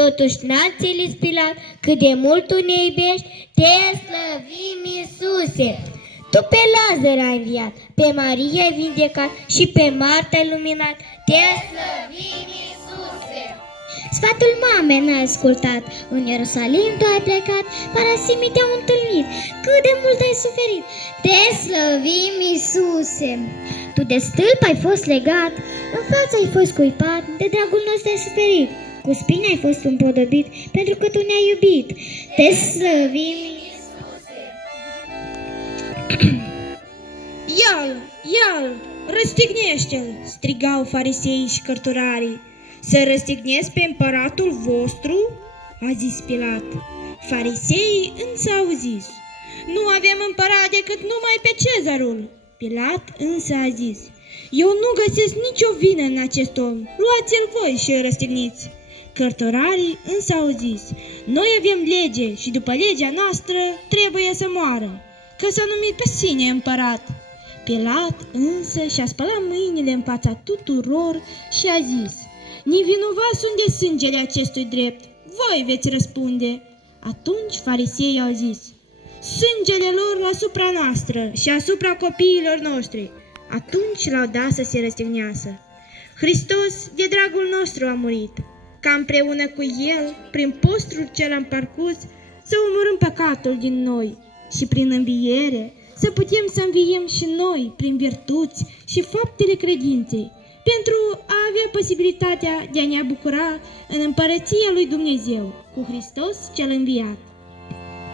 Totuși n-a înțeles Pilat cât de mult tu ne iubești, te slăvim, Iisuse. Tu pe Lazar ai înviat, pe Maria ai vindecat și pe Marta ai luminat, te slăvim, Iisuse. Sfatul mamei n-ai ascultat, în Ierusalim tu ai plecat, parasimii te-au întâlnit, cât de mult ai suferit, te slăvim, Iisuse. Tu de stâlp ai fost legat, în față ai fost scuipat, de dragul nostru ai suferit, cu spini ai fost împodobit, pentru că tu ne-ai iubit, te slăvim, Iisuse. Ia-l, ia-l, răstignește-l, strigau fariseii și cărturarii. Să răstignesc pe împăratul vostru? A zis Pilat. Fariseii însă au zis, nu avem împărat decât numai pe Cezarul. Pilat însă a zis, eu nu găsesc nicio vină în acest om, luați-l voi și îl răstigniți. Cărturarii însă au zis, noi avem lege și după legea noastră trebuie să moară, că s-a numit pe sine împărat. Pilat însă și-a spălat mâinile în fața tuturor și a zis, nevinovați sunt de sângele acestui drept, voi veți răspunde. Atunci fariseii au zis, sângele lor asupra noastră și asupra copiilor noștri. Atunci l-au dat să se răstignească. Hristos de dragul nostru a murit, ca împreună cu El, prin postul cel am parcurs, să omorâm păcatul din noi și prin înviere să putem să înviem și noi prin virtuți și faptele credinței, pentru a avea posibilitatea de a ne bucura în împărăția lui Dumnezeu cu Hristos cel înviat.